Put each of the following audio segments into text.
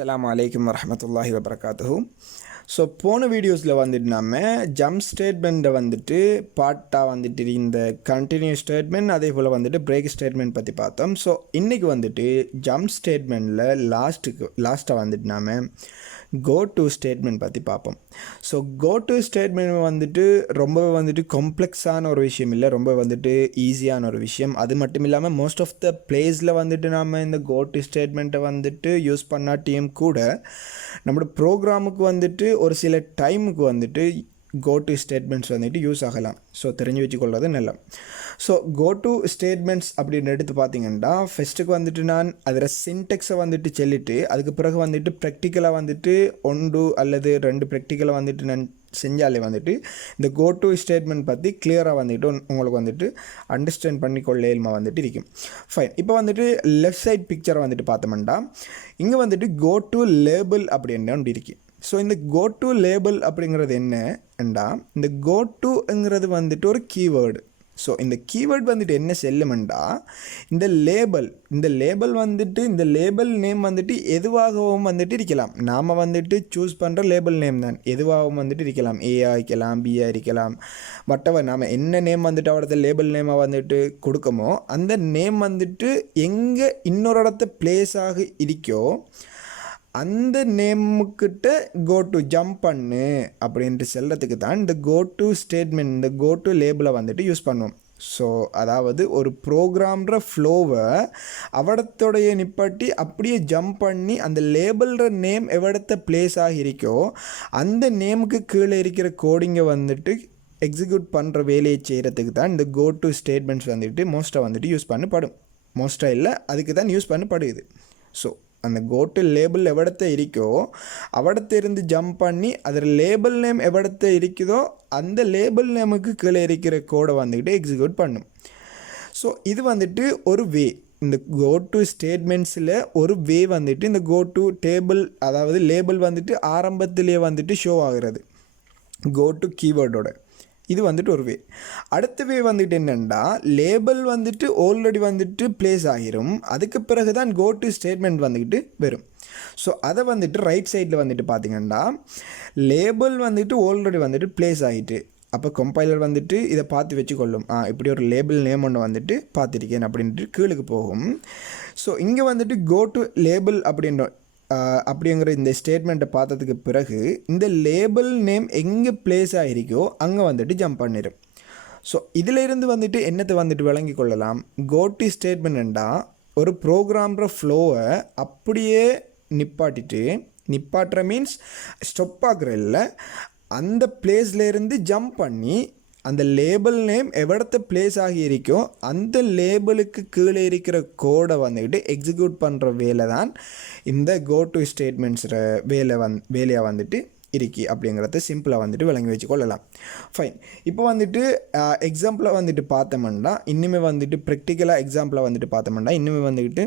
Assalamu alaikum warahmatullahi wabarakatuh. So போன வீடியோஸில் வந்துட்டு நம்ம ஜம்ப் ஸ்டேட்மெண்ட்டை வந்துட்டு பார்ட்டாக வந்துட்டு இந்த கண்டினியூ ஸ்டேட்மெண்ட் அதே போல் வந்துட்டு பிரேக் ஸ்டேட்மெண்ட் பற்றி பார்த்தோம். ஸோ இன்றைக்கி வந்துட்டு ஜம்ப் ஸ்டேட்மெண்ட்டில் லாஸ்ட்டாக வந்துட்டு நாம் கோ டு ஸ்டேட்மெண்ட் பற்றி பார்ப்போம். ஸோ கோ டு ஸ்டேட்மெண்ட் வந்துட்டு ரொம்பவே வந்துட்டு காம்ப்ளெக்ஸான ஒரு விஷயம் இல்லை, ரொம்ப வந்துட்டு ஈஸியான ஒரு விஷயம். அது மட்டும் இல்லாமல் மோஸ்ட் ஆஃப் த பிளேஸில் வந்துட்டு நம்ம இந்த கோ டு ஸ்டேட்மெண்ட்டை வந்துட்டு யூஸ் பண்ணாட்டியும் கூட நம்மளோட ப்ரோக்ராமுக்கு வந்துட்டு ஒரு சில டைமுக்கு வந்துட்டு கோ டு ஸ்டேட்மெண்ட்ஸ் வந்துட்டு யூஸ் ஆகலாம். ஸோ தெரிஞ்சு வச்சுக்கொள்வது நல்ல. ஸோ கோ டு ஸ்டேட்மெண்ட்ஸ் அப்படின்னு எடுத்து பார்த்தீங்கன்னா ஃபஸ்ட்டுக்கு வந்துட்டு நான் அதில் சின்டெக்ஸை வந்துட்டு சொல்லிவிட்டு அதுக்கு பிறகு வந்துட்டு ப்ராக்டிக்கலாக வந்துட்டு 1 அல்லது 2 ப்ராக்டிக்கலாக வந்துட்டு நான் செஞ்சாலே வந்துட்டு இந்த கோ டு ஸ்டேட்மெண்ட் பற்றி கிளியராக வந்துட்டு உங்களுக்கு வந்துட்டு அண்டர்ஸ்டாண்ட் பண்ணிக்கொள்ளேமா வந்துட்டு இருக்கும். ஃபைன். இப்போ வந்துட்டு லெஃப்ட் சைட் பிக்சரை வந்துட்டு பார்த்தோம்னா இங்கே வந்துட்டு கோ டு லேபிள் அப்படின்னு ஒன்று இருக்கு. ஸோ இந்த கோ டு லேபிள் அப்படிங்கிறது என்னண்டா, இந்த கோ டுங்கிறது வந்துட்டு ஒரு கீவேர்டு. ஸோ இந்த கீவேர்ட் வந்துட்டு என்ன செல்லுமெண்டா, இந்த லேபிள் வந்துட்டு இந்த லேபிள் நேம் வந்துட்டு எதுவாகவும் வந்துட்டு இருக்கலாம். நாம் வந்துட்டு சூஸ் பண்ணுற லேபிள் நேம் தான் எதுவாகவும் வந்துட்டு இருக்கலாம். ஏஆ இருக்கலாம், பிஆ இருக்கலாம், வட்டவர் நாம் என்ன நேம் வந்துட்டு அவரது லேபிள் நேமாக வந்துட்டு கொடுக்கமோ அந்த நேம் வந்துட்டு எங்கே இன்னொரு இடத்த பிளேஸாக இருக்கோ அந்த நேமுக்கிட்ட கோ டு ஜம்ப் பண்ணு அப்படின்ட்டு செல்றதுக்கு தான் இந்த கோ டு ஸ்டேட்மெண்ட், இந்த கோ டு லேபிளை வந்துட்டு யூஸ் பண்ணுவோம். ஸோ அதாவது ஒரு ப்ரோக்ராம்ற ஃப்ளோவை அவடத்தோடைய நிப்பாட்டி அப்படியே ஜம்ப் பண்ணி அந்த லேபிள்ற நேம் எவ்வளத்த பிளேஸ் ஆகிருக்கோ அந்த நேமுக்கு கீழே இருக்கிற கோடிங்கை வந்துட்டு எக்ஸிக்யூட் பண்ணுற வேலையை செய்கிறதுக்கு தான் இந்த கோ டு ஸ்டேட்மெண்ட்ஸ் வந்துட்டு மோஸ்ட்டாக வந்துட்டு யூஸ் பண்ணப்படும். மோஸ்ட்டாக இல்லை, அதுக்கு தான் யூஸ் பண்ணப்படுது. ஸோ அந்த கோ டு லேபிள் எவ்வளத்த இருக்கோ அவடத்த இருந்து ஜம்ப் பண்ணி அதில் லேபிள் நேம் எவ்வளத்த இருக்குதோ அந்த லேபிள் நேமுக்கு கீழே இருக்கிற கோடை வந்துக்கிட்டு எக்ஸிக்யூட் பண்ணும். ஸோ இது வந்துட்டு ஒரு வே. இந்த கோ டு ஸ்டேட்மெண்ட்ஸில் ஒரு வே வந்துட்டு இந்த கோ டு டேபிள் அதாவது லேபிள் வந்துட்டு ஆரம்பத்திலேயே வந்துட்டு ஷோ ஆகிறது கோ டு கீவேர்டோட. இது வந்துட்டு ஒரு வே. அடுத்த வே வந்துட்டு என்னென்னா, லேபிள் வந்துட்டு ஆல்ரெடி வந்துட்டு பிளேஸ் ஆகிரும், அதுக்கு பிறகு தான் கோ டு ஸ்டேட்மெண்ட் வந்துக்கிட்டு வரும். ஸோ அதை வந்துட்டு ரைட் சைடில் வந்துட்டு பார்த்திங்கன்னா லேபிள் வந்துட்டு ஆல்ரெடி வந்துட்டு பிளேஸ் ஆகிட்டு அப்போ கம்பைலர் வந்துட்டு இதை பார்த்து வச்சுக்கொள்ளும். இப்படி ஒரு லேபிள் நேம் ஒன்று வந்துட்டு பார்த்துருக்கேன் அப்படின்ட்டு கீழுக்கு போகும். ஸோ இங்கே வந்துட்டு கோ டு லேபிள் அப்படிங்கிற இந்த ஸ்டேட்மெண்ட்டை பார்த்ததுக்கு பிறகு இந்த லேபிள் நேம் எங்கே பிளேஸ் ஆகிருக்கோ அங்கே வந்துட்டு ஜம்ப் பண்ணிடும். ஸோ இதில் இருந்து வந்துட்டு என்னத்தை வந்துட்டு விளங்கி கொள்ளலாம், கோ டு ஸ்டேட்மெண்ட்டா ஒரு ப்ரோக்ராம்ற ஃப்ளோவை அப்படியே நிப்பாட்டுற மீன்ஸ் ஸ்டொப் ஆகிற இல்லை, அந்த பிளேஸ்லேருந்து ஜம்ப் பண்ணி அந்த லேபிள் நேம் எவ்வளத்த பிளேஸ் ஆகியிருக்கோ அந்த லேபிளுக்கு கீழே இருக்கிற கோடை வந்துக்கிட்டு எக்ஸிக்யூட் பண்ணுற வேலை தான் இந்த கோ டு ஸ்டேட்மெண்ட்ஸ் வேலையாக வந்துட்டு இருக்கி அப்படிங்கிறத சிம்பிளாக வந்துட்டு விளங்கி வச்சுக்கொள்ளலாம். ஃபைன். இப்போ வந்துட்டு எக்ஸாம்பிளாக வந்துட்டு பார்த்தோம்னா இன்னுமே வந்துட்டு ப்ராக்டிக்கலாக எக்ஸாம்பிளாக வந்துட்டு பார்த்தோம்னா இன்னுமே வந்துக்கிட்டு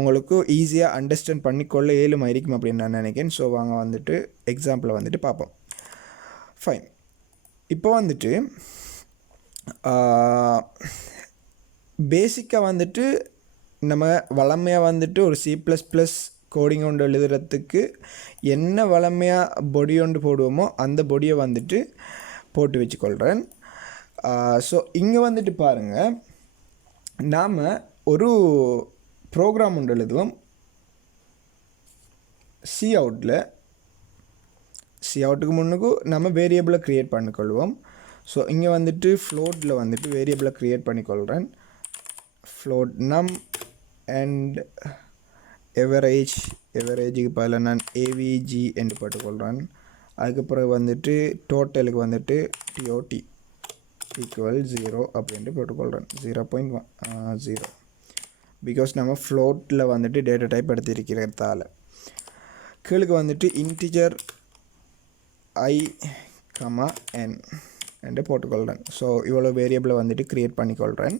உங்களுக்கு ஈஸியாக அண்டர்ஸ்டாண்ட் பண்ணிக்கொள்ள ஏழுமா இருக்கும் அப்படின்னு நான் நினைக்கிறேன். ஸோ வாங்க வந்துட்டு எக்ஸாம்பிளை வந்துட்டு பார்ப்போம். ஃபைன். இப்போ வந்துட்டு பேசிக்காக வந்துட்டு நம்ம வளமையாக வந்துட்டு ஒரு C++ கோடிங் ஒன்று எழுதுறதுக்கு என்ன வளமையாக பொடி ஒன்று போடுவோமோ அந்த பொடியை வந்துட்டு போட்டு வச்சுக்கொள்கிறேன். ஸோ இங்கே வந்துட்டு பாருங்கள், நாம் ஒரு ப்ரோக்ராம் ஒன்று எழுதுவோம். சி அவுட்டுக்கு முன்னுக்கு நம்ம வேரியபிளை க்ரியேட் பண்ணிக்கொள்வோம். ஸோ இங்கே வந்துட்டு ஃப்ளோட்டில் வந்துட்டு வேரியபிளை க்ரியேட் பண்ணிக்கொள்கிறேன். ஃப்ளோட் நம் அண்ட் எவரேஜுக்கு பதில் நான் ஏவிஜி என்று போட்டுக்கொள்கிறேன். அதுக்கப்புறம் வந்துட்டு டோட்டலுக்கு வந்துட்டு டிஓடி ஈக்குவல் 0 அப்படின்ட்டு போட்டுக்கொள்கிறேன். 0.0 பிகாஸ் நம்ம ஃப்ளோட்டில் வந்துட்டு டேட்டா டைப் எடுத்திருக்கிறதால. கீழுக்கு வந்துட்டு இன்டிஜர் i, n என்று போட்டுக்கொள்கிறேன். ஸோ இவ்வளோ வேரியபிளை வந்துட்டு க்ரியேட் பண்ணிக்கொள்கிறேன்.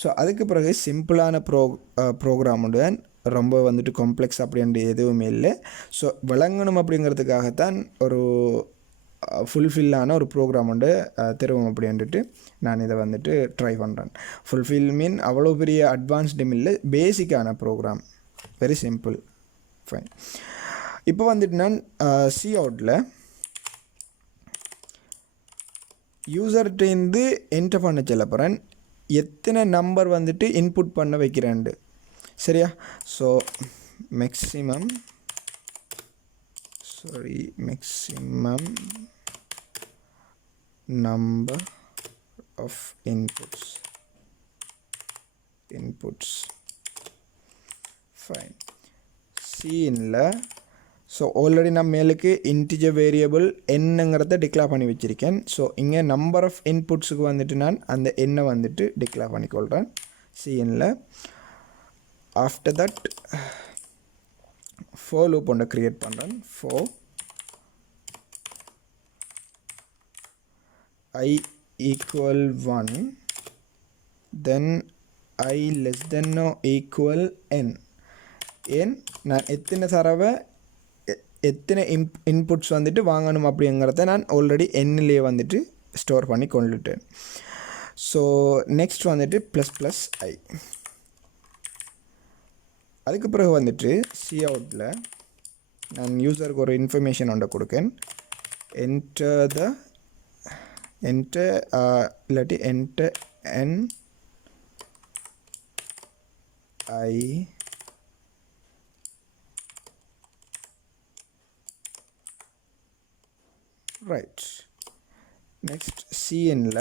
ஸோ அதுக்கு பிறகு சிம்பிளான ப்ரோக்ராம் உடன் ரொம்ப வந்துட்டு காம்ப்ளெக்ஸ் அப்படின்ற எதுவுமே இல்லை. ஸோ விளங்கணும் அப்படிங்கிறதுக்காகத்தான் ஒரு ஃபுல்ஃபில்லான ஒரு ப்ரோக்ராம் உண்டு தருவோம் அப்படின்ட்டு நான் இதை வந்துட்டு ட்ரை பண்ணுறேன். ஃபுல்ஃபில் மீன் அவ்வளோ பெரிய அட்வான்ஸ்டும் இல்லை, பேசிக்கான ப்ரோக்ராம், வெரி சிம்பிள். ஃபைன். இப்போ வந்துட்டு நான் சி அவுட்டில் யூசர்கிட்டேருந்து என்டர் பண்ண சொல்ல போகிறேன், எத்தனை நம்பர் வந்துட்டு இன்புட் பண்ண வைக்கிறேன்ட்டு. சரியா? So maximum number of inputs fine. Cல ஸோ ஆல்ரெடி நான் மேலுக்கு இன்டிஜர் வேரியபிள் என்னங்கிறத டிக்ளேர் பண்ணி வச்சுருக்கேன். ஸோ இங்கே நம்பர் ஆஃப் இன்புட்ஸுக்கு வந்துட்டு நான் அந்த எண்ணை வந்துட்டு டிக்ளேர் பண்ணிக்கொள்கிறேன் சிஎனில். ஆஃப்டர் தட் for loop ஒன்று க்ரியேட் பண்ணுறேன். for I equal 1 then I less than or equal n. ஏன் நான் எத்தனை தடவை எத்தனை இன்புட்ஸ் வந்துட்டு வாங்கணும் அப்படிங்கிறத நான் ஆல்ரெடி எண்ணிலேயே வந்துட்டு ஸ்டோர் பண்ணி கொண்டுட்டேன். ஸோ நெக்ஸ்ட் வந்துட்டு ப்ளஸ் ஐ. அதுக்கு பிறகு வந்துட்டு சி அவுட்டில் நான் யூசருக்கு ஒரு இன்ஃபர்மேஷன் ஒன்று கொடுக்கேன். என்டர் இல்லாட்டி enter n I right. Next சிஎனில்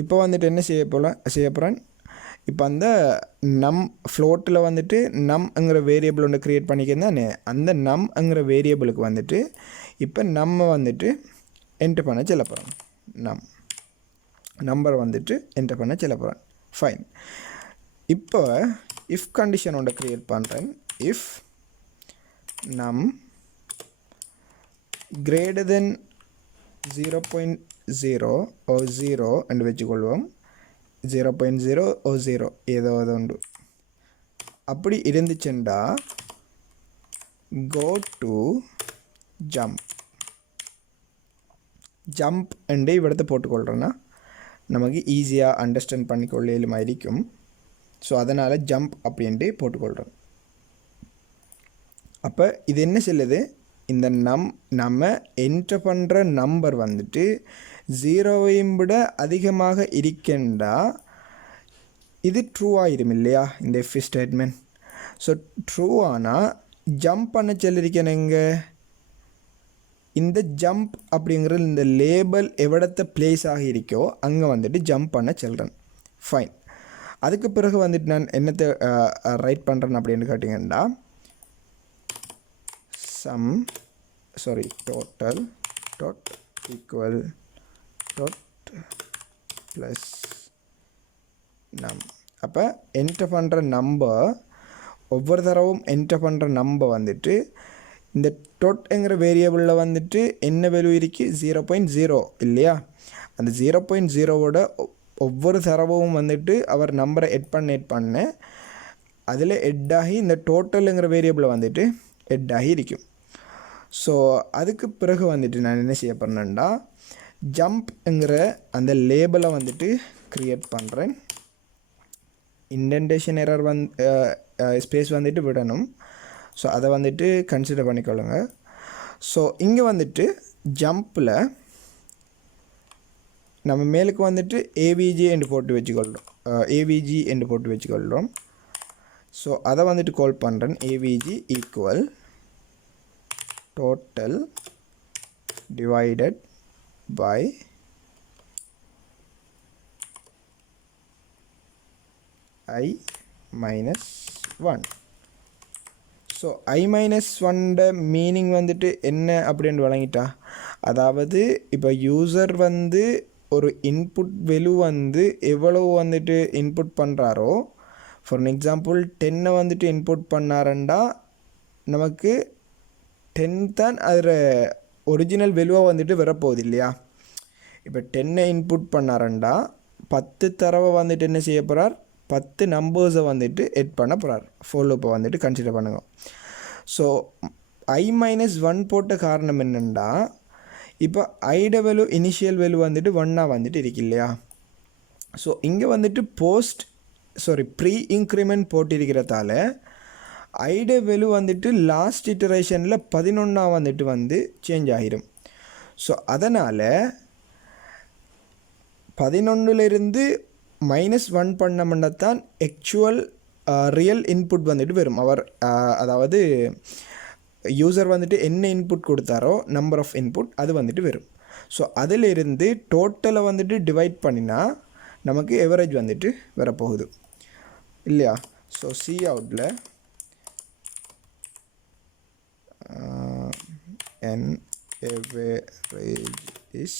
இப்போ வந்துட்டு என்ன செய்ய போகிறேன், இப்போ அந்த ஃப்ளோட்டில் வந்துட்டு நம்ங்கிற வேரியபிள் ஒன்று க்ரியேட் பண்ணிக்கிறேன். அந்த நம்ங்கிற வேரியபிளுக்கு வந்துட்டு இப்போ நம்ம வந்துட்டு என்டர் பண்ண சொல்ல போகிறோம். நம்பர் வந்துட்டு என்டர் பண்ண சொல்ல போகிறேன். ஃபைன். இப்போ இஃப் கண்டிஷன் ஒன்று க்ரியேட் பண்ணுறேன். இஃப் நம் greater than 0.0 or 0 என்று வச்சுக்கொள்வோம். 0.0 or 0 ஏதோ அது உண்டு. அப்படி இருந்துச்சுண்டா go to jump என்று இவிடத்தை போட்டுக்கொள்கிறேன்னா நமக்கு ஈஸியாக அண்டர்ஸ்டாண்ட் பண்ணிக்கொள்ளுமா இருக்கும். ஸோ அதனால் ஜம்ப் அப்படின்ட்டு போட்டுக்கொள்கிறோம். அப்போ இது என்ன சொல்லுது, இந்த நம்ம என்டர் பண்ணுற நம்பர் வந்துட்டு 0வையும் விட அதிகமாக இருக்கண்டா இது ட்ரூ ஆயிரும் இல்லையா இந்த எஃப் ஸ்டேட்மெண்ட். ஸோ ட்ரூ ஆனால் ஜம்ப் பண்ண சொல்லியிருக்கேனுங்க. இந்த ஜம்ப் அப்படிங்கிறது இந்த லேபிள் எவ்வளத்தை பிளேஸ் ஆகியிருக்கோ அங்கே வந்துட்டு ஜம்ப் பண்ண சொல்கிறேன். ஃபைன். அதுக்கு பிறகு வந்துட்டு நான் என்னத்தை ரைட் பண்ணுறேன் அப்படின்னு கேட்டிங்கன்னா total dot equal dot plus num. அப்போ என்டர் பண்ணுற நம்பர் ஒவ்வொரு தடவும் என்டர் பண்ணுற நம்பர் வந்துட்டு இந்த டொட்ங்கிற வேரியபிளில் வந்துட்டு என்ன வேல்யூ இருக்குது 0.0 இல்லையா. அந்த 0.0வோட ஒவ்வொரு தடவும் வந்துட்டு அவர் நம்பரை எட் பண்ண அதில் எட்டாகி இந்த டோட்டலுங்கிற வேரியபிளில் வந்துட்டு எட்டாகி இருக்கும். ஸோ அதுக்கு பிறகு வந்துட்டு நான் என்ன செய்ய போகிறேன்னா ஜம்ப்ங்கிற அந்த லேபிளை வந்துட்டு க்ரியேட் பண்ணுறேன். இண்டென்டேஷன் எரர் ஸ்பேஸ் வந்துட்டு விடணும். ஸோ அதை வந்துட்டு கன்சிடர் பண்ணிக்கொள்ளுங்க. ஸோ இங்கே வந்துட்டு ஜம்பில் நம்ம மேலுக்கு வந்துட்டு ஏவிஜி என்று போட்டு வச்சுக்கொள்கிறோம். ஸோ அதை வந்துட்டு கால் பண்ணுறேன். AVG equal total divided by I minus 1. So I minus 1 meaning வந்துட்டு என்ன அப்படின்னு வழங்கிட்டா, அதாவது இப்போ யூசர் வந்து ஒரு இன்புட் வேல்யூ வந்து எவ்வளவு வந்துட்டு இன்புட் பண்ணுறாரோ, ஃபார் எக்ஸாம்பிள் 10 வந்துட்டு இன்புட் பண்ணாரண்டா நமக்கு 10 தான் அதில் ஒரிஜினல் வேல்யூவாக வந்துட்டு வரப்போகுது இல்லையா. இப்போ 10 இன்புட் பண்ணாரண்டா 10 தடவை வந்துட்டு என்ன செய்ய போகிறார், 10 நம்பர்ஸை வந்துட்டு எட் பண்ண போகிறார். ஃபோலோப்பை வந்துட்டு கன்சிடர் பண்ணுங்க. ஸோ I-1 போட்ட காரணம் என்னென்னா, இப்போ ஐட வேல்யூ இனிஷியல் வேல்யூ வந்துட்டு 1 வந்துட்டு இருக்கு இல்லையா. ஸோ இங்கே வந்துட்டு ப்ரீ இன்க்ரிமெண்ட் போட்டிருக்கிறதால ஐட வேல்யூ வந்துட்டு லாஸ்ட் இட்டரேஷனில் 11 வந்துட்டு வந்து சேஞ்ச் ஆகிரும். ஸோ அதனால் 11லிருந்து -1 பண்ணோம்னா தான் ஆக்சுவல் ரியல் இன்புட் வந்துட்டு வரும். அதாவது யூசர் வந்துட்டு என்ன இன்புட் கொடுத்தாரோ நம்பர் ஆஃப் இன்புட் அது வந்துட்டு வரும். ஸோ அதிலிருந்து டோட்டலை வந்துட்டு டிவைட் பண்ணினா நமக்கு எவரேஜ் வந்துட்டு வரப்போகுது இல்லையா. ஸோ சி அவுட்டில் an average is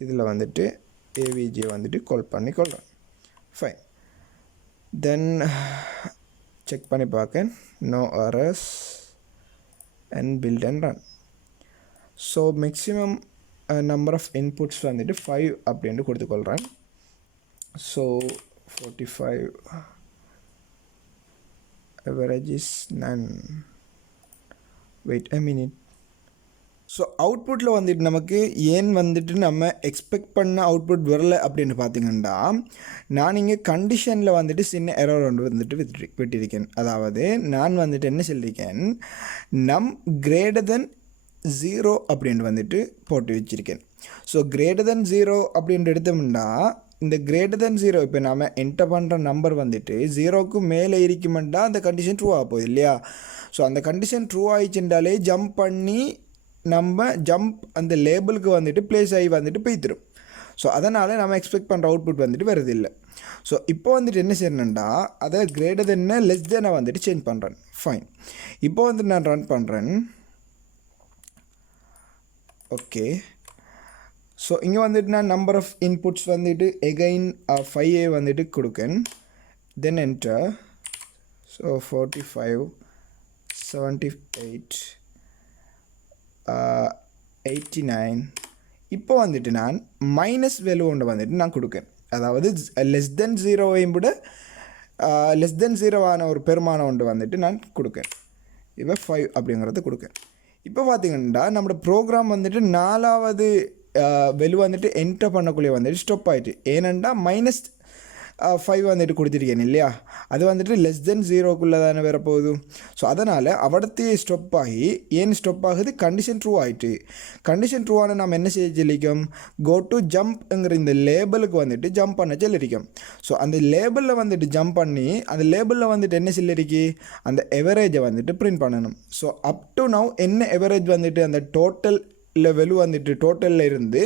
இதில் வந்துட்டு ஏவிஜே வந்துட்டு கால் பண்ணி கொள்கிறேன். ஃபைன். தென் செக் பண்ணி பார்க்க no errors and build and run. So maximum number of inputs வந்துட்டு 5 அப்படின்ட்டு கொடுத்துக்கொள்கிறேன். So 45 average is none. Wait a minute. So அவுட்புட்டில் வந்துட்டு நமக்கு ஏன் வந்துட்டு நம்ம எக்ஸ்பெக்ட் பண்ண அவுட்புட் வரல அப்படின்னு பார்த்தீங்கன்னா, நான் இங்கே கண்டிஷனில் வந்துட்டு சின்ன எரர் ஒன்று வந்துட்டு விட்டிருக்கேன். அதாவது நான் வந்துட்டு என்ன சொல்லியிருக்கேன், நம் கிரேட்டர் தென் 0 அப்படின்ட்டு வந்துட்டு போட்டு வச்சுருக்கேன். ஸோ கிரேட்டர் தென் 0 அப்படின்ட்டு எடுத்தோம்னா இந்த கிரேட்டர் தென் 0 இப்போ நாம் என்டர் பண்ணுற நம்பர் வந்துட்டு 0க்கு மேலே இருக்குமெண்டா அந்த கண்டிஷன் ட்ரூ ஆக போகுது இல்லையா. ஸோ அந்த கண்டிஷன் ட்ரூ ஆகிச்சுட்டாலே ஜம்ப் பண்ணி நம்ம அந்த லேபிளுக்கு வந்துட்டு ப்ளேஸ் ஆகி வந்துட்டு போய்த்திரும். ஸோ அதனால் நம்ம எக்ஸ்பெக்ட் பண்ணுற அவுட்புட் வந்துட்டு வருது இல்லை. ஸோ இப்போ வந்துட்டு என்ன செய்யணுன்னா அதை கிரேட்டர் தென்னை லெஸ் தெனை வந்துட்டு சேஞ்ச் பண்ணுறேன். ஃபைன். இப்போ வந்துட்டு நான் ரன் பண்ணுறேன். ஓகே. ஸோ இங்கே வந்துட்டு நான் நம்பர் ஆஃப் இன்புட்ஸ் வந்துட்டு எகைன் 5 வந்துட்டு கொடுக்கேன். தென் என்டர். ஸோ 45 78 89. இப்போ வந்துட்டு நான் மைனஸ் வேல்யூ ஒன்று வந்துட்டு நான் கொடுக்கேன். அதாவது லெஸ் தென் 0வையும் விட லெஸ் தென் 0வான ஒரு பெருமானம் ஒன்று வந்துட்டு நான் கொடுக்கேன். இப்போ 5 அப்படிங்கிறத கொடுக்கேன். இப்போ பார்த்தீங்கன்னா நம்மளோட ப்ரோக்ராம் வந்துட்டு 4வது வேல்யூ வந்துட்டு என்டர் பண்ணக்குள்ளே வந்துட்டு ஸ்டாப் ஆகிட்டு. ஏனெண்டா -5 வந்துட்டு கொடுத்துருக்கேன் இல்லையா. அது வந்துட்டு லெஸ் தென் 0க்குள்ளே தானே வரப்போகுது. ஸோ அதனால் அவடத்தையே ஸ்டாப் ஆகி ஏன் ஸ்டாப் ஆகுது, கண்டிஷன் ட்ரூ ஆகிட்டு. கண்டிஷன் ட்ரூவான நம்ம என்ன செய்ய சொல்லிக்கும், கோ டு ஜம்ப்ங்கிற இந்த லேபிளுக்கு வந்துட்டு ஜம்ப் பண்ண சொல்லியிருக்கோம். ஸோ அந்த லேபிளில் வந்துட்டு ஜம்ப் பண்ணி அந்த லேபிளில் வந்துட்டு என்ன சொல்லியிருக்கு, அந்த எவரேஜை வந்துட்டு பிரிண்ட் பண்ணணும். ஸோ அப் டு நவ் என்ன எவரேஜ் வந்துட்டு அந்த டோட்டல் வேல்யூ வந்துட்டு டோட்டலில் இருந்து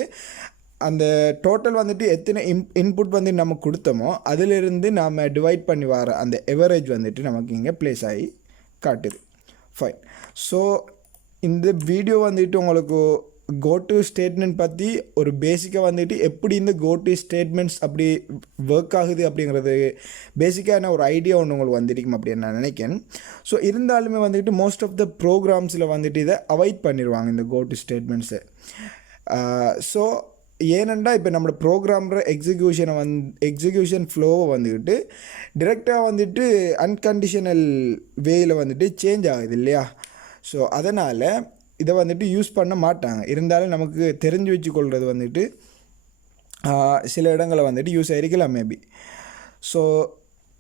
அந்த டோட்டல் வந்துட்டு எத்தனை இன்புட் வந்து நம்ம கொடுத்தோமோ அதிலிருந்து நாம் டிவைட் பண்ணி வர அந்த எவரேஜ் வந்துட்டு நமக்கு இங்கே ப்ளேஸ் ஆகி காட்டுது. ஃபைன். ஸோ இந்த வீடியோ வந்துட்டு உங்களுக்கு கோட்டு ஸ்டேட்மெண்ட் பற்றி ஒரு பேசிக்காக வந்துட்டு எப்படி இந்த கோட்டு ஸ்டேட்மெண்ட்ஸ் அப்படி ஒர்க் ஆகுது அப்படிங்கிறது பேசிக்கான ஒரு ஐடியா ஒன்று உங்களுக்கு வந்துருக்கும் அப்படின்னு நான் நினைக்கிறேன். ஸோ இருந்தாலுமே வந்துட்டு மோஸ்ட் ஆஃப் த ப்ரோக்ராம்ஸில் வந்துட்டு இதை அவாய்ட் பண்ணிடுவாங்க இந்த கோட்டு ஸ்டேட்மெண்ட்ஸை. ஸோ ஏனெண்டா இப்போ நம்மளோட ப்ரோக்ராமர் எக்ஸிக்யூஷன் ஃப்ளோவை வந்துக்கிட்டு டிரெக்டாக வந்துட்டு அன்கண்டிஷனல் வேயில் வந்துட்டு சேஞ்ச் ஆகுது இல்லையா. ஸோ அதனால் இதை வந்துட்டு யூஸ் பண்ண மாட்டாங்க. இருந்தாலும் நமக்கு தெரிஞ்சு வச்சுக்கொள்கிறது வந்துட்டு சில இடங்களில் வந்துட்டு யூஸ் ஆகிருக்கலாம் மேபி. ஸோ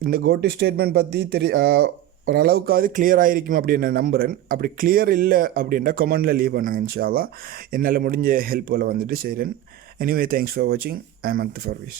இந்த கோட்டு ஸ்டேட்மெண்ட் பற்றி ஓரளவுக்காவது கிளியர் ஆகிருக்கும் அப்படின்னு நான் நம்புகிறேன். அப்படி கிளியர் இல்லை அப்படின்ட்டா கமெண்டில் லீவ் பண்ணுங்க. இன்ஷா அல்லாஹ் என்னால் முடிஞ்ச ஹெல்ப்களை வந்துட்டு செய்கிறேன். Anyway, thanks for watching. I am Akthar Farvees.